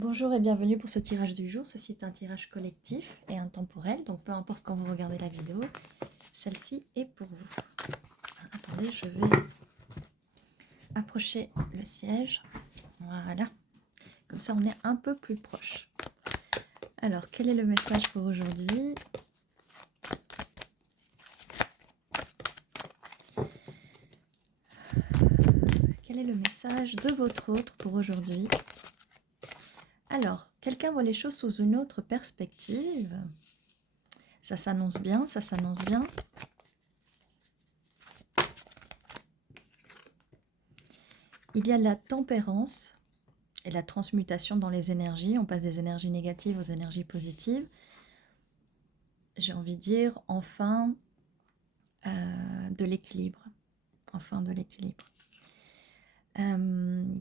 Bonjour et bienvenue pour ce tirage du jour. Ceci est un tirage collectif et intemporel, donc peu importe quand vous regardez la vidéo, celle-ci est pour vous. Attendez, je vais approcher le siège. Voilà, comme ça on est un peu plus proche. Alors, quel est le message pour aujourd'hui? Quel est le message de votre autre pour aujourd'hui? Alors, quelqu'un voit les choses sous une autre perspective. Ça s'annonce bien, ça s'annonce bien. Il y a la tempérance et la transmutation dans les énergies. On passe des énergies négatives aux énergies positives. J'ai envie de dire, enfin, de l'équilibre. Enfin, de l'équilibre.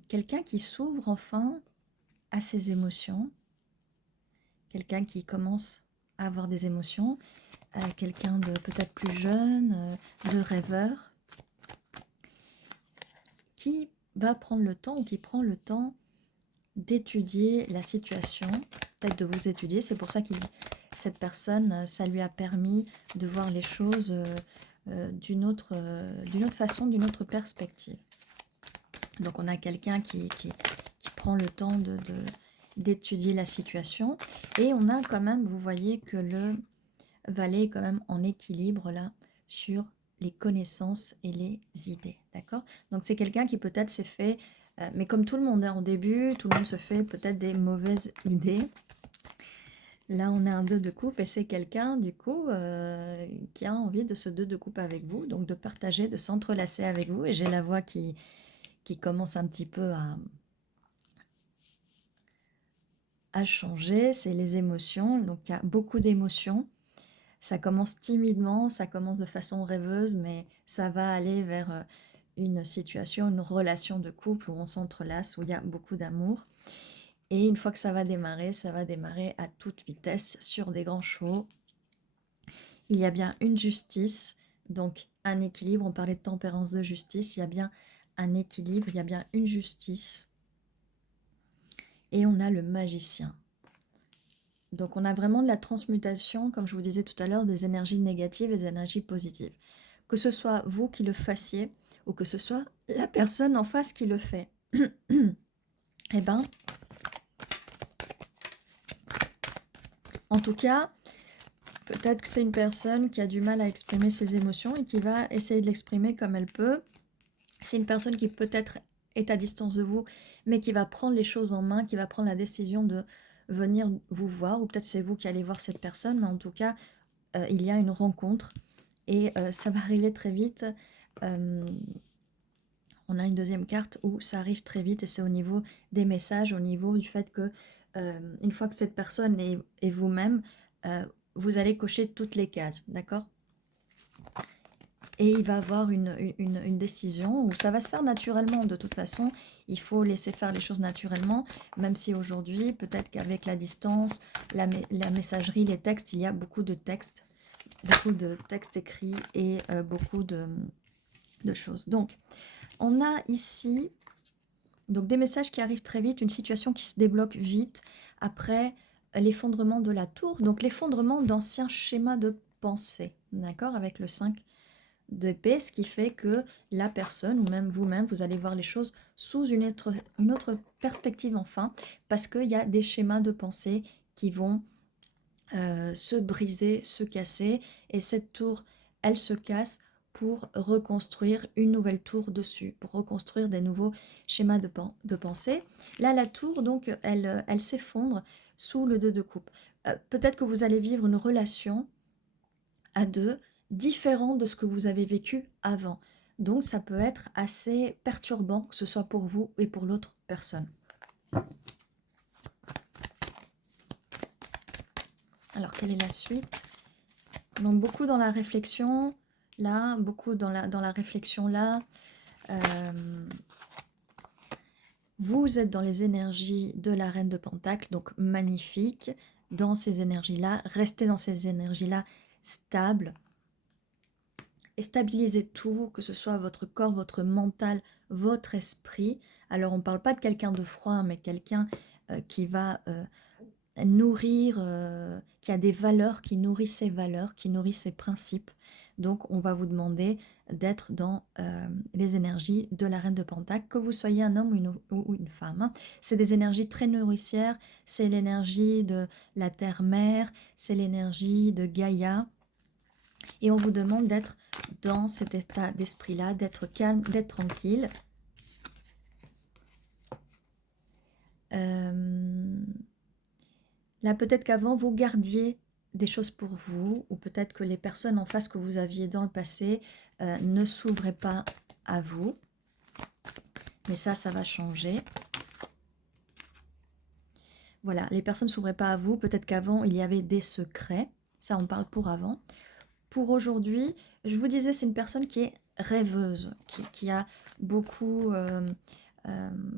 Quelqu'un qui s'ouvre enfin à ses émotions. Quelqu'un qui commence à avoir des émotions. Quelqu'un de peut-être plus jeune, de rêveur, qui va prendre le temps ou qui prend le temps d'étudier la situation, peut-être de vous étudier. C'est pour ça que cette personne, ça lui a permis de voir les choses d'une autre façon, d'une autre perspective. Donc on a quelqu'un qui prend le temps d'étudier la situation. Et on a quand même, vous voyez que le valet est quand même en équilibre là sur les connaissances et les idées. D'accord? Donc c'est quelqu'un qui peut-être s'est fait, mais comme tout le monde, hein, au début, tout le monde se fait peut-être des mauvaises idées. Là, on a un 2 de coupe et c'est quelqu'un, du coup, qui a envie de ce 2 de coupe avec vous, donc de partager, de s'entrelacer avec vous. Et j'ai la voix qui commence un petit peu à changer, c'est les émotions. Donc, il y a beaucoup d'émotions. Ça commence timidement, ça commence de façon rêveuse, mais ça va aller vers une situation, une relation de couple où on s'entrelace, où il y a beaucoup d'amour. Et une fois que ça va démarrer à toute vitesse sur des grands chevaux. Il y a bien une justice, donc un équilibre. On parlait de tempérance, de justice. Il y a bien un équilibre, il y a bien une justice. Et on a le magicien. Donc on a vraiment de la transmutation, comme je vous disais tout à l'heure, des énergies négatives et des énergies positives. Que ce soit vous qui le fassiez ou que ce soit la personne en face qui le fait. Eh ben, en tout cas, peut-être que c'est une personne qui a du mal à exprimer ses émotions et qui va essayer de l'exprimer comme elle peut. C'est une personne qui peut-être est à distance de vous, mais qui va prendre les choses en main, qui va prendre la décision de venir vous voir, ou peut-être c'est vous qui allez voir cette personne, mais en tout cas, il y a une rencontre et ça va arriver très vite. On a une deuxième carte où ça arrive très vite et c'est au niveau des messages, au niveau du fait que une fois que cette personne est vous-même, vous allez cocher toutes les cases, d'accord? Et il va avoir une décision où ça va se faire naturellement. De toute façon, il faut laisser faire les choses naturellement, même si aujourd'hui, peut-être qu'avec la distance, la messagerie, les textes, il y a beaucoup de textes écrits et beaucoup de choses. Donc, on a ici donc des messages qui arrivent très vite, une situation qui se débloque vite après l'effondrement de la tour, donc l'effondrement d'anciens schémas de pensée, d'accord, avec le 5 d'épée, ce qui fait que la personne, ou même vous-même, vous allez voir les choses sous une autre perspective enfin, parce qu'il y a des schémas de pensée qui vont se briser, se casser, et cette tour, elle se casse pour reconstruire une nouvelle tour dessus, pour reconstruire des nouveaux schémas de pensée. Là, la tour, donc, elle s'effondre sous le 2 de coupe. Peut-être que vous allez vivre une relation à deux différent de ce que vous avez vécu avant. Donc ça peut être assez perturbant, que ce soit pour vous et pour l'autre personne. Alors quelle est la suite? Donc beaucoup dans la réflexion, là, beaucoup dans la réflexion là. Vous êtes dans les énergies de la Reine de Pentacle, donc magnifique. Dans ces énergies-là, restez dans ces énergies-là stables. Et stabilisez tout, que ce soit votre corps, votre mental, votre esprit. Alors on ne parle pas de quelqu'un de froid, mais quelqu'un qui va nourrir, qui a des valeurs, qui nourrit ses valeurs, qui nourrit ses principes. Donc, on va vous demander d'être dans les énergies de la Reine de Pentacle, que vous soyez un homme ou une femme, hein. C'est des énergies très nourricières, c'est l'énergie de la Terre-Mère, c'est l'énergie de Gaïa. Et on vous demande d'être dans cet état d'esprit-là, d'être calme, d'être tranquille. Là, peut-être qu'avant, vous gardiez des choses pour vous, ou peut-être que les personnes en face que vous aviez dans le passé ne s'ouvraient pas à vous. Mais ça va changer. Voilà, les personnes ne s'ouvraient pas à vous. Peut-être qu'avant, il y avait des secrets. Ça, on parle pour avant. Pour aujourd'hui, je vous disais, c'est une personne qui est rêveuse, qui a beaucoup...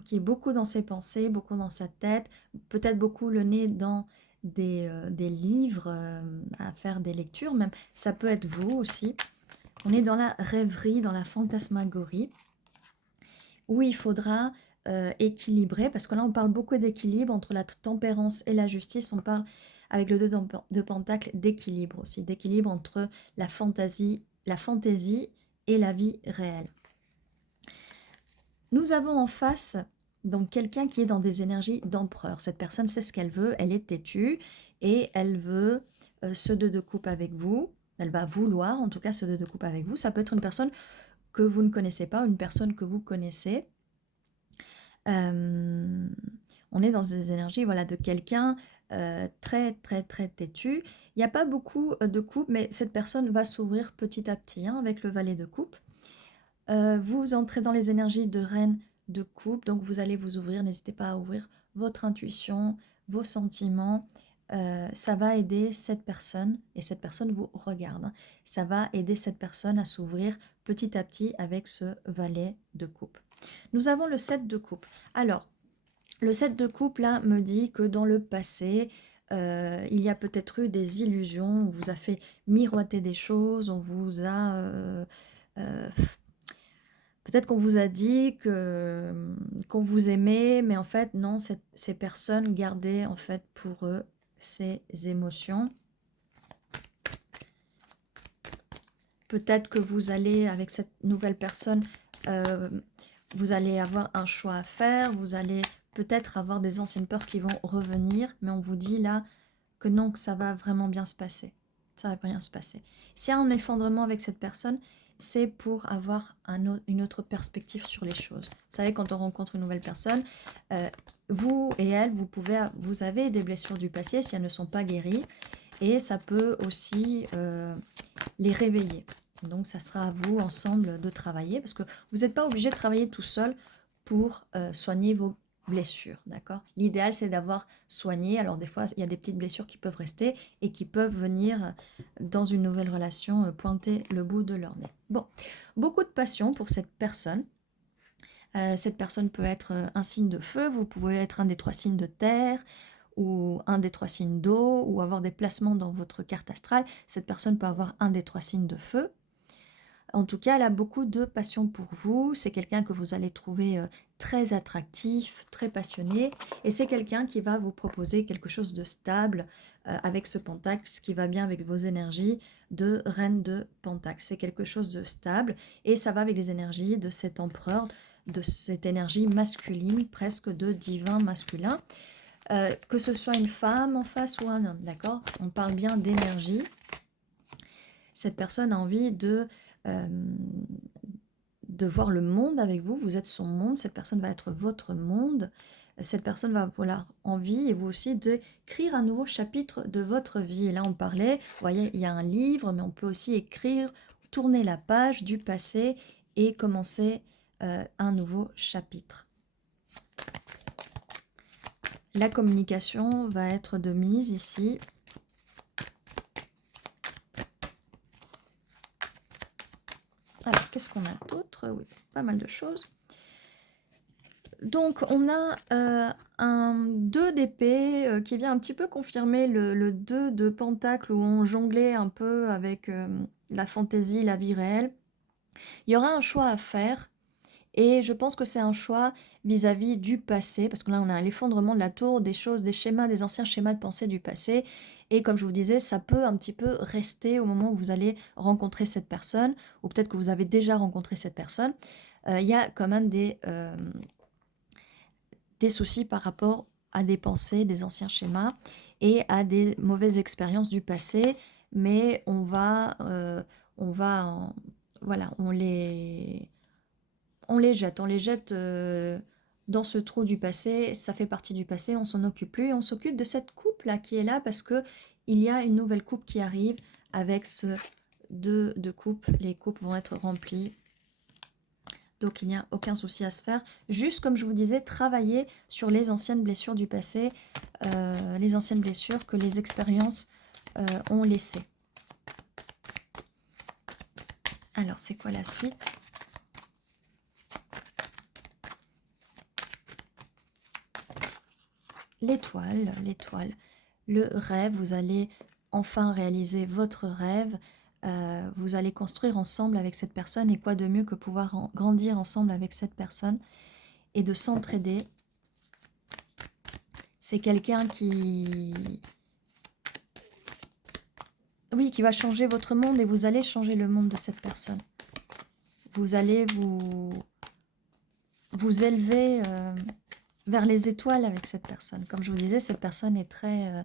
qui est beaucoup dans ses pensées, beaucoup dans sa tête, peut-être beaucoup le nez dans des livres, à faire des lectures même. Ça peut être vous aussi. On est dans la rêverie, dans la fantasmagorie, où il faudra équilibrer, parce que là on parle beaucoup d'équilibre entre la tempérance et la justice. On parle avec le 2 de Pentacle d'équilibre aussi, d'équilibre entre la fantaisie et la vie réelle. Nous avons en face donc quelqu'un qui est dans des énergies d'empereur. Cette personne sait ce qu'elle veut, elle est têtue et elle veut ce 2 de coupe avec vous. Elle va vouloir en tout cas ce 2 de coupe avec vous. Ça peut être une personne que vous ne connaissez pas, une personne que vous connaissez. On est dans des énergies voilà, de quelqu'un très très très têtu. Il n'y a pas beaucoup de coupes, mais cette personne va s'ouvrir petit à petit hein, avec le valet de coupe. Vous entrez dans les énergies de reine de coupe, donc vous allez vous ouvrir, n'hésitez pas à ouvrir votre intuition, vos sentiments. Ça va aider cette personne, et cette personne vous regarde, hein. Ça va aider cette personne à s'ouvrir petit à petit avec ce valet de coupe. Nous avons le 7 de coupe. Alors, le 7 de coupe, là, me dit que dans le passé, il y a peut-être eu des illusions, on vous a fait miroiter des choses, on vous a... peut-être qu'on vous a dit qu'on vous aimait, mais en fait, non, ces personnes gardaient en fait pour eux ces émotions. Peut-être que vous allez, avec cette nouvelle personne, vous allez avoir un choix à faire, vous allez peut-être avoir des anciennes peurs qui vont revenir, mais on vous dit là que non, que ça va vraiment bien se passer. Ça va bien se passer. S'il y a un effondrement avec cette personne, c'est pour avoir une autre perspective sur les choses. Vous savez, quand on rencontre une nouvelle personne, vous et elle, vous avez des blessures du passé si elles ne sont pas guéries, et ça peut aussi les réveiller. Donc, ça sera à vous ensemble de travailler, parce que vous n'êtes pas obligé de travailler tout seul pour soigner vos blessures, d'accord? L'idéal, c'est d'avoir soigné. Alors, des fois, il y a des petites blessures qui peuvent rester et qui peuvent venir, dans une nouvelle relation, pointer le bout de leur nez. Bon, beaucoup de passion pour cette personne. Cette personne peut être un signe de feu, vous pouvez être un des 3 signes de terre, ou un des 3 signes d'eau, ou avoir des placements dans votre carte astrale. Cette personne peut avoir un des 3 signes de feu. En tout cas, elle a beaucoup de passion pour vous. C'est quelqu'un que vous allez trouver très attractif, très passionné. Et c'est quelqu'un qui va vous proposer quelque chose de stable avec ce pentacle, ce qui va bien avec vos énergies de reine de pentacle. C'est quelque chose de stable et ça va avec les énergies de cet empereur, de cette énergie masculine, presque de divin masculin. Que ce soit une femme en face ou un homme, d'accord? On parle bien d'énergie. Cette personne a envie de voir le monde avec vous. Vous êtes son monde, cette personne va être votre monde. Cette personne va avoir envie, et vous aussi, d'écrire un nouveau chapitre de votre vie. Et là, on parlait, vous voyez, il y a un livre, mais on peut aussi écrire, tourner la page du passé et commencer un nouveau chapitre. La communication va être de mise ici. Alors, qu'est-ce qu'on a d'autre? Oui, pas mal de choses. Donc, on a un 2 d'épée qui vient un petit peu confirmer le 2 de pentacle, où on jonglait un peu avec la fantaisie, la vie réelle. Il y aura un choix à faire, Et je pense que c'est un choix vis-à-vis du passé, parce que là on a l'effondrement de la tour, des choses, des schémas, des anciens schémas de pensée du passé. Et comme je vous disais, ça peut un petit peu rester au moment où vous allez rencontrer cette personne, ou peut-être que vous avez déjà rencontré cette personne. Il y a quand même des soucis par rapport à des pensées, des anciens schémas et à des mauvaises expériences du passé, mais on va, voilà, on les jette dans ce trou du passé. Ça fait partie du passé, on s'en occupe plus et on s'occupe de cette coupe là qui est là parce que il y a une nouvelle coupe qui arrive avec ce deux coupes. Les coupes vont être remplies. Donc il n'y a aucun souci à se faire. Juste comme je vous disais, travailler sur les anciennes blessures du passé, les anciennes blessures que les expériences ont laissées. Alors c'est quoi la suite? L'étoile, l'étoile. Le rêve, vous allez enfin réaliser votre rêve. Vous allez construire ensemble avec cette personne. Et quoi de mieux que pouvoir grandir ensemble avec cette personne et de s'entraider. C'est quelqu'un qui... Oui, qui va changer votre monde et vous allez changer le monde de cette personne. Vous allez vous élever vers les étoiles avec cette personne. Comme je vous disais, cette personne est très...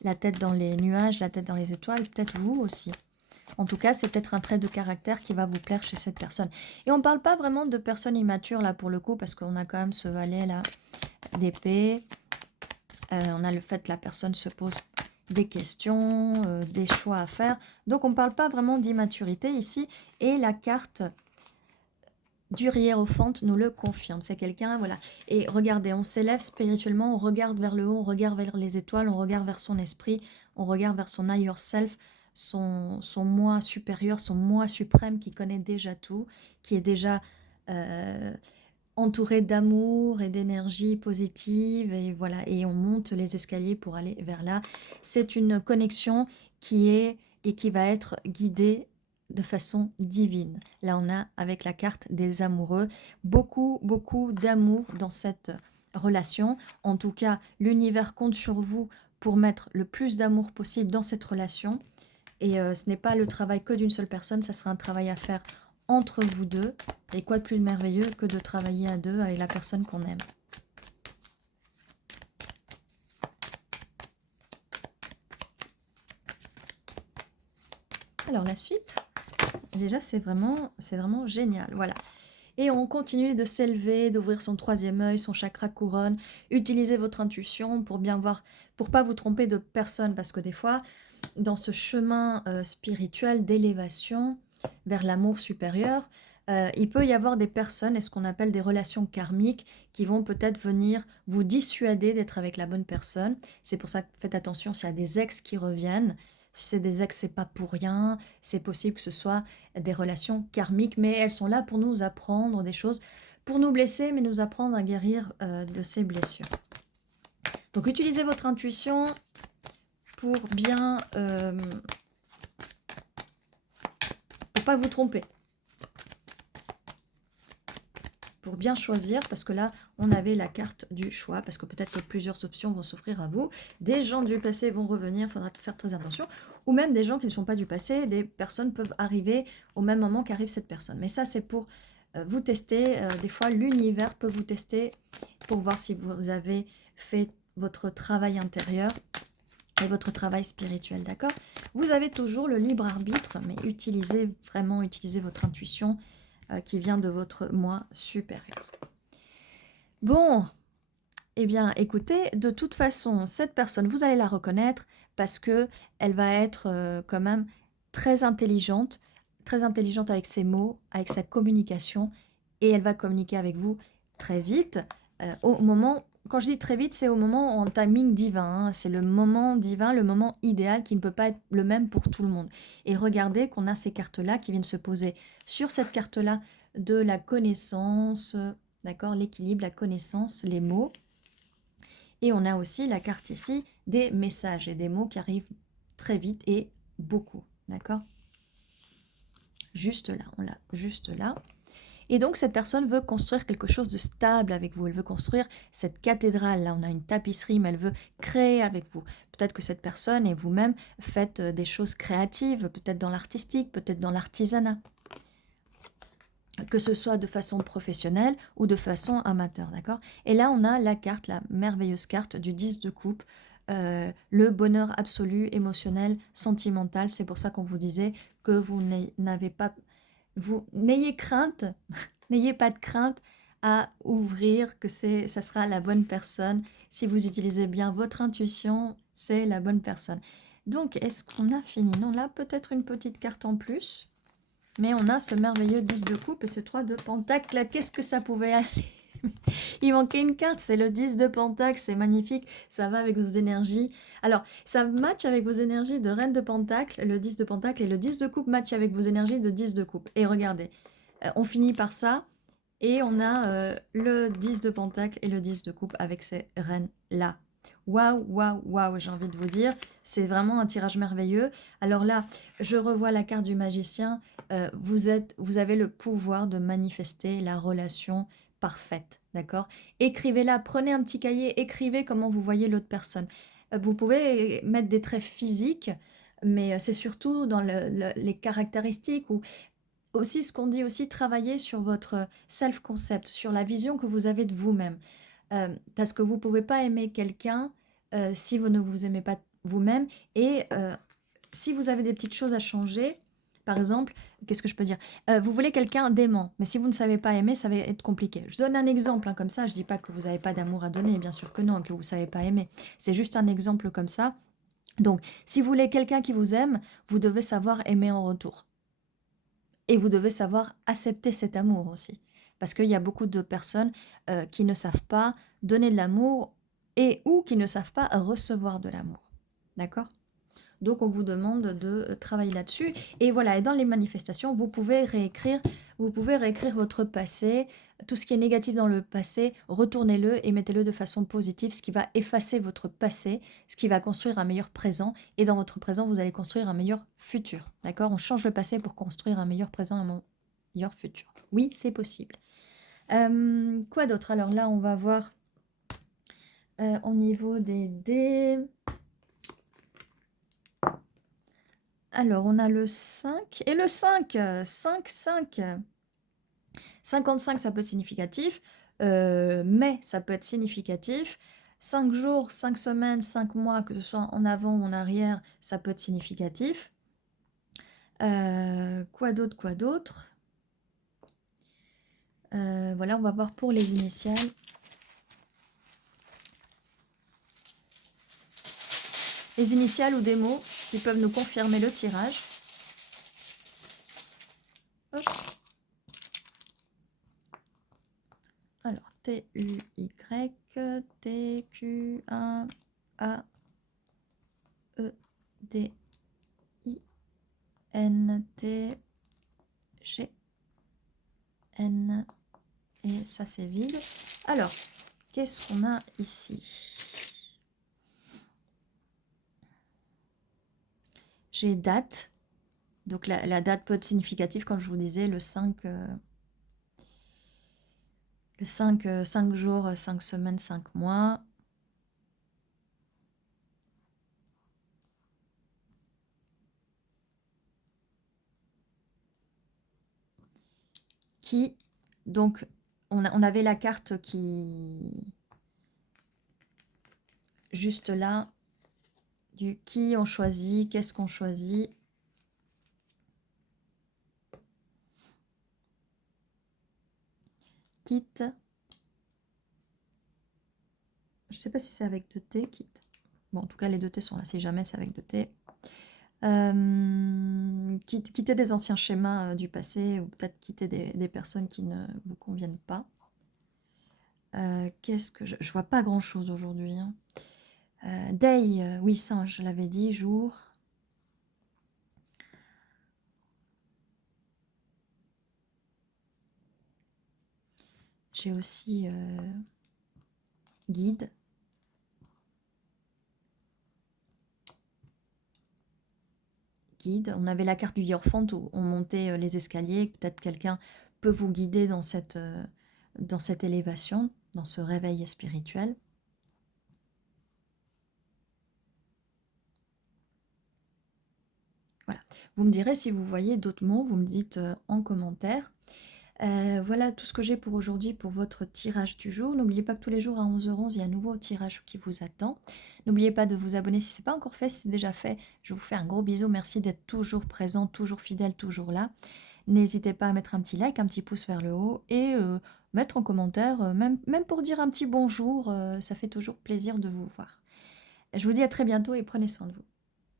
la tête dans les nuages, la tête dans les étoiles, peut-être vous aussi. En tout cas, c'est peut-être un trait de caractère qui va vous plaire chez cette personne. Et on ne parle pas vraiment de personnes immatures là pour le coup, parce qu'on a quand même ce valet là d'épée. On a le fait que la personne se pose des questions, des choix à faire. Donc on ne parle pas vraiment d'immaturité ici. Et la carte du hiérophant nous le confirme. C'est quelqu'un, voilà. Et regardez, on s'élève spirituellement, on regarde vers le haut, on regarde vers les étoiles, on regarde vers son esprit, on regarde vers son higher self, son moi supérieur, son moi suprême qui connaît déjà tout, qui est déjà entouré d'amour et d'énergie positive. Et voilà, et on monte les escaliers pour aller vers là. C'est une connexion qui est et qui va être guidée de façon divine. Là, on a avec la carte des amoureux beaucoup, beaucoup d'amour dans cette relation. En tout cas, l'univers compte sur vous pour mettre le plus d'amour possible dans cette relation. Et ce n'est pas le travail que d'une seule personne, ça sera un travail à faire entre vous deux. Et quoi de plus merveilleux que de travailler à deux avec la personne qu'on aime. Alors la suite, déjà c'est vraiment génial, voilà. Et on continue de s'élever, d'ouvrir son troisième œil, son chakra couronne. Utilisez votre intuition pour bien voir, pour pas vous tromper de personne, parce que des fois, dans ce chemin spirituel d'élévation vers l'amour supérieur, il peut y avoir des personnes, et ce qu'on appelle des relations karmiques, qui vont peut-être venir vous dissuader d'être avec la bonne personne. C'est pour ça que faites attention s'il y a des ex qui reviennent. Si c'est des ex, c'est pas pour rien. C'est possible que ce soit des relations karmiques, mais elles sont là pour nous apprendre des choses, pour nous blesser, mais nous apprendre à guérir de ces blessures. Donc utilisez votre intuition pour bien... pour pas vous tromper. Pour bien choisir, parce que là, on avait la carte du choix, parce que peut-être que plusieurs options vont s'offrir à vous. Des gens du passé vont revenir, il faudra faire très attention. Ou même des gens qui ne sont pas du passé, des personnes peuvent arriver au même moment qu'arrive cette personne. Mais ça, c'est pour vous tester. Des fois, l'univers peut vous tester pour voir si vous avez fait votre travail intérieur et votre travail spirituel, d'accord? Vous avez toujours le libre arbitre, mais utilisez votre intuition qui vient de votre moi supérieur. Bon, eh bien, écoutez, de toute façon, cette personne, vous allez la reconnaître parce que elle va être quand même très intelligente avec ses mots, avec sa communication, et elle va communiquer avec vous très vite. Au moment, quand je dis très vite, c'est au moment en timing divin. Hein, c'est le moment divin, le moment idéal qui ne peut pas être le même pour tout le monde. Et regardez qu'on a ces cartes-là qui viennent se poser sur cette carte-là de la connaissance, d'accord, l'équilibre, la connaissance, les mots. Et on a aussi la carte ici des messages et des mots qui arrivent très vite et beaucoup, d'accord? Juste là, on l'a juste là. Et donc, cette personne veut construire quelque chose de stable avec vous. Elle veut construire cette cathédrale. Là, on a une tapisserie, mais elle veut créer avec vous. Peut-être que cette personne et vous-même faites des choses créatives, peut-être dans l'artistique, peut-être dans l'artisanat. Que ce soit de façon professionnelle ou de façon amateur, d'accord? Et là, on a la carte, la merveilleuse carte du 10 de coupe, le bonheur absolu, émotionnel, sentimental. C'est pour ça qu'on vous disait que vous n'avez pas... Vous n'ayez crainte, n'ayez pas de crainte à ouvrir, que ça sera la bonne personne. Si vous utilisez bien votre intuition, c'est la bonne personne. Donc, est-ce qu'on a fini? Non, là, peut-être une petite carte en plus. Mais on a ce merveilleux 10 de coupe et ce 3 de pentacle. Qu'est-ce que ça pouvait aller? Il manquait une carte, c'est le 10 de pentacle, c'est magnifique, ça va avec vos énergies. Alors, ça match avec vos énergies de reine de pentacle, le 10 de pentacle, et le 10 de coupe match avec vos énergies de 10 de coupe. Et regardez, on finit par ça, et on a le 10 de pentacle et le 10 de coupe avec ces reines-là. Waouh, waouh, waouh, j'ai envie de vous dire, c'est vraiment un tirage merveilleux. Alors là, je revois la carte du magicien. Vous avez le pouvoir de manifester la relation parfaite, d'accord? Écrivez-la, prenez un petit cahier, écrivez comment vous voyez l'autre personne. Vous pouvez mettre des traits physiques, mais c'est surtout dans les caractéristiques ou aussi ce qu'on dit aussi, travailler sur votre self-concept, sur la vision que vous avez de vous-même. Parce que vous ne pouvez pas aimer quelqu'un si vous ne vous aimez pas vous-même. Et si vous avez des petites choses à changer, par exemple, qu'est-ce que je peux dire? Vous voulez quelqu'un d'aimant, mais si vous ne savez pas aimer, ça va être compliqué. Je donne un exemple comme ça, je ne dis pas que vous n'avez pas d'amour à donner, bien sûr que non, que vous ne savez pas aimer. C'est juste un exemple comme ça. Donc, si vous voulez quelqu'un qui vous aime, vous devez savoir aimer en retour. Et vous devez savoir accepter cet amour aussi. Parce qu'il y a beaucoup de personnes qui ne savent pas donner de l'amour et ou qui ne savent pas recevoir de l'amour. D'accord? Donc, on vous demande de travailler là-dessus. Et voilà, et dans les manifestations, vous pouvez réécrire votre passé, tout ce qui est négatif dans le passé, retournez-le et mettez-le de façon positive, ce qui va effacer votre passé, ce qui va construire un meilleur présent. Et dans votre présent, vous allez construire un meilleur futur. D'accord? On change le passé pour construire un meilleur présent, un meilleur futur. Oui, c'est possible. Quoi d'autre? Alors là, on va voir au niveau des dés. Alors, on a le 5 et le 5. 5, 5. 55, ça peut être significatif, mais ça peut être significatif. 5 jours, 5 semaines, 5 mois, que ce soit en avant ou en arrière, ça peut être significatif. Quoi d'autre, quoi d'autre? Voilà, on va voir pour les initiales. Les initiales ou des mots qui peuvent nous confirmer le tirage. Hop. Alors, T-U-Y, T-Q-A-E-D-I-N-T-G-N. Et ça, c'est vide. Alors, qu'est-ce qu'on a ici? J'ai date. Donc, la date peut être significative, comme je vous disais, le 5, 5 jours, 5 semaines, 5 mois. Qui, donc, on avait la carte qui, juste là, du qui on choisit, qu'est-ce qu'on choisit. Quitte. Je sais pas si c'est avec 2 T, quitte. Bon, en tout cas, les 2 T sont là, si jamais c'est avec 2 T. Quitter des anciens schémas du passé, ou peut-être quitter des personnes qui ne vous conviennent pas. Qu'est-ce que je vois pas grand-chose aujourd'hui. Hein. Day, oui, ça, je l'avais dit, jour. J'ai aussi guide. Guide. On avait la carte du Hierophante où on montait les escaliers. Peut-être quelqu'un peut vous guider dans cette élévation, dans ce réveil spirituel. Voilà. Vous me direz si vous voyez d'autres mots, vous me dites en commentaire. Voilà tout ce que j'ai pour aujourd'hui pour votre tirage du jour. N'oubliez pas que tous les jours à 11h11, il y a un nouveau tirage qui vous attend. N'oubliez pas de vous abonner si ce n'est pas encore fait, si c'est déjà fait. Je vous fais un gros bisou. Merci d'être toujours présent, toujours fidèle, toujours là. N'hésitez pas à mettre un petit like, un petit pouce vers le haut et mettre en commentaire, même pour dire un petit bonjour. Ça fait toujours plaisir de vous voir. Je vous dis à très bientôt et prenez soin de vous.